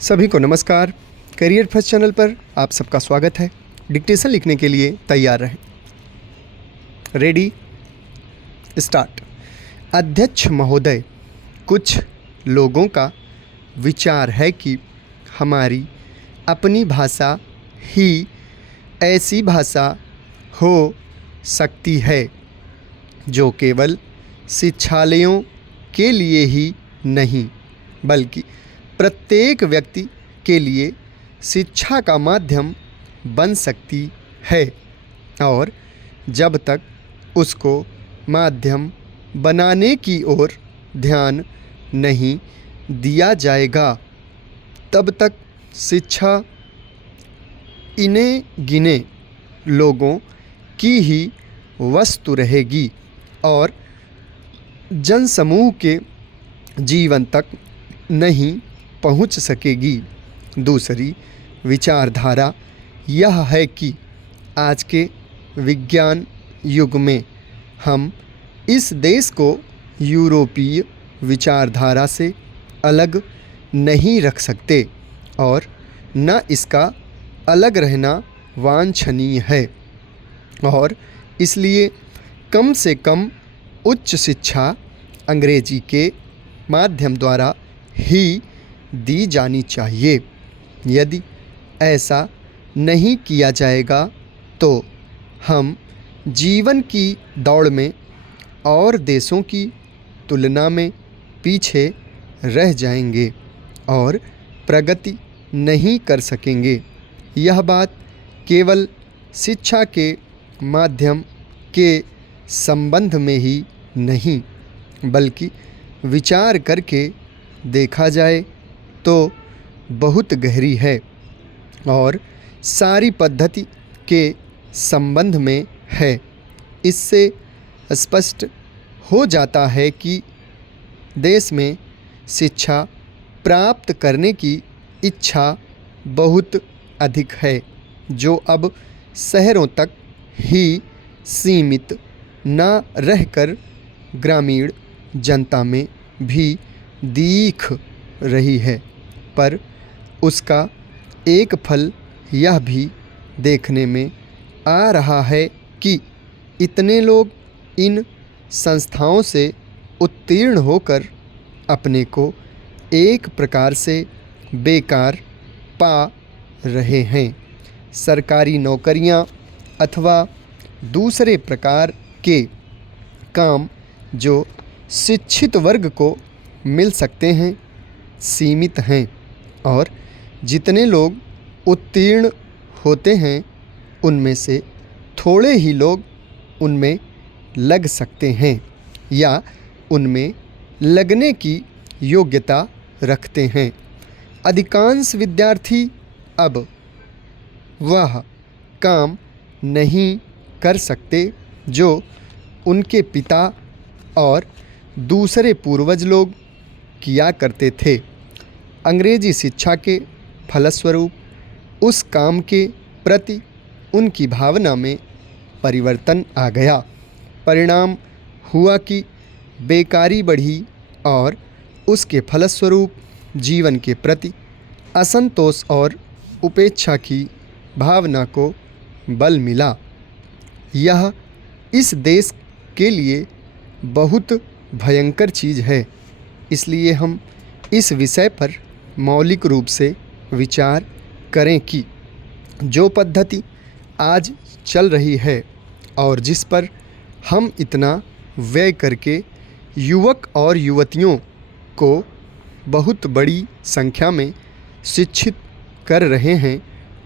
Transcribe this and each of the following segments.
सभी को नमस्कार। करियर फर्स्ट चैनल पर आप सबका स्वागत है। डिक्टेशन लिखने के लिए तैयार रहें। Ready, start. अध्यक्ष महोदय, कुछ लोगों का विचार है कि हमारी अपनी भाषा ही ऐसी भाषा हो सकती है जो केवल शिक्षालयों के लिए ही नहीं बल्कि प्रत्येक व्यक्ति के लिए शिक्षा का माध्यम बन सकती है, और जब तक उसको माध्यम बनाने की ओर ध्यान नहीं दिया जाएगा तब तक शिक्षा इने गिने लोगों की ही वस्तु रहेगी और जनसमूह के जीवन तक नहीं पहुंच सकेगी। दूसरी विचारधारा यह है कि आज के विज्ञान युग में हम इस देश को यूरोपीय विचारधारा से अलग नहीं रख सकते और न इसका अलग रहना वांछनीय है, और इसलिए कम से कम उच्च शिक्षा अंग्रेजी के माध्यम द्वारा ही दी जानी चाहिए। यदि ऐसा नहीं किया जाएगा तो हम जीवन की दौड़ में और देशों की तुलना में पीछे रह जाएंगे और प्रगति नहीं कर सकेंगे। यह बात केवल शिक्षा के माध्यम के संबंध में ही नहीं बल्कि विचार करके देखा जाए तो बहुत गहरी है और सारी पद्धति के संबंध में है। इससे स्पष्ट हो जाता है कि देश में शिक्षा प्राप्त करने की इच्छा बहुत अधिक है, जो अब शहरों तक ही सीमित न रहकर ग्रामीण जनता में भी दिख रही है। पर उसका एक फल यह भी देखने में आ रहा है कि इतने लोग इन संस्थाओं से उत्तीर्ण होकर अपने को एक प्रकार से बेकार पा रहे हैं। सरकारी नौकरियां अथवा दूसरे प्रकार के काम जो शिक्षित वर्ग को मिल सकते हैं सीमित हैं, और जितने लोग उत्तीर्ण होते हैं उनमें से थोड़े ही लोग उनमें लग सकते हैं या उनमें लगने की योग्यता रखते हैं। अधिकांश विद्यार्थी अब वह काम नहीं कर सकते जो उनके पिता और दूसरे पूर्वज लोग किया करते थे। अंग्रेजी शिक्षा के फलस्वरूप उस काम के प्रति उनकी भावना में परिवर्तन आ गया। परिणाम हुआ कि बेकारी बढ़ी और उसके फलस्वरूप जीवन के प्रति असंतोष और उपेक्षा की भावना को बल मिला। यह इस देश के लिए बहुत भयंकर चीज़ है। इसलिए हम इस विषय पर मौलिक रूप से विचार करें कि जो पद्धति आज चल रही है और जिस पर हम इतना व्यय करके युवक और युवतियों को बहुत बड़ी संख्या में शिक्षित कर रहे हैं,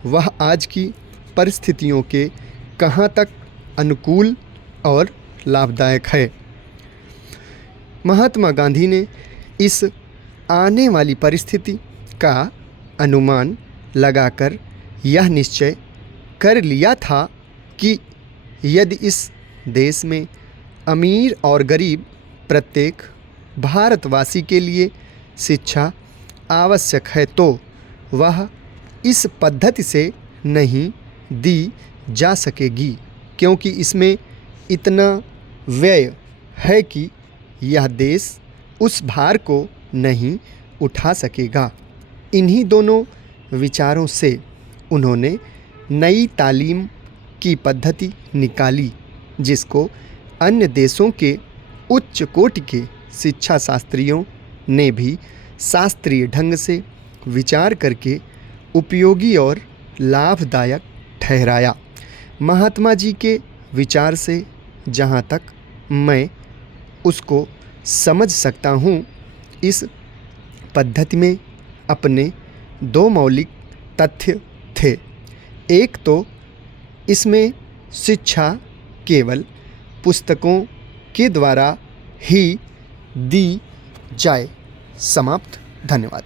वह आज की परिस्थितियों के कहाँ तक अनुकूल और लाभदायक है। महात्मा गांधी ने इस आने वाली परिस्थिति का अनुमान लगाकर यह निश्चय कर लिया था कि यदि इस देश में अमीर और गरीब प्रत्येक भारतवासी के लिए शिक्षा आवश्यक है तो वह इस पद्धति से नहीं दी जा सकेगी, क्योंकि इसमें इतना व्यय है कि यह देश उस भार को नहीं उठा सकेगा। इन्हीं दोनों विचारों से उन्होंने नई तालीम की पद्धति निकाली, जिसको अन्य देशों के उच्च कोटि के शिक्षा शास्त्रियों ने भी शास्त्रीय ढंग से विचार करके उपयोगी और लाभदायक ठहराया। महात्मा जी के विचार से जहाँ तक मैं उसको समझ सकता हूँ, इस पद्धति में अपने दो मौलिक तथ्य थे। एक तो इसमें शिक्षा केवल पुस्तकों के द्वारा ही दी जाए। समाप्त। धन्यवाद।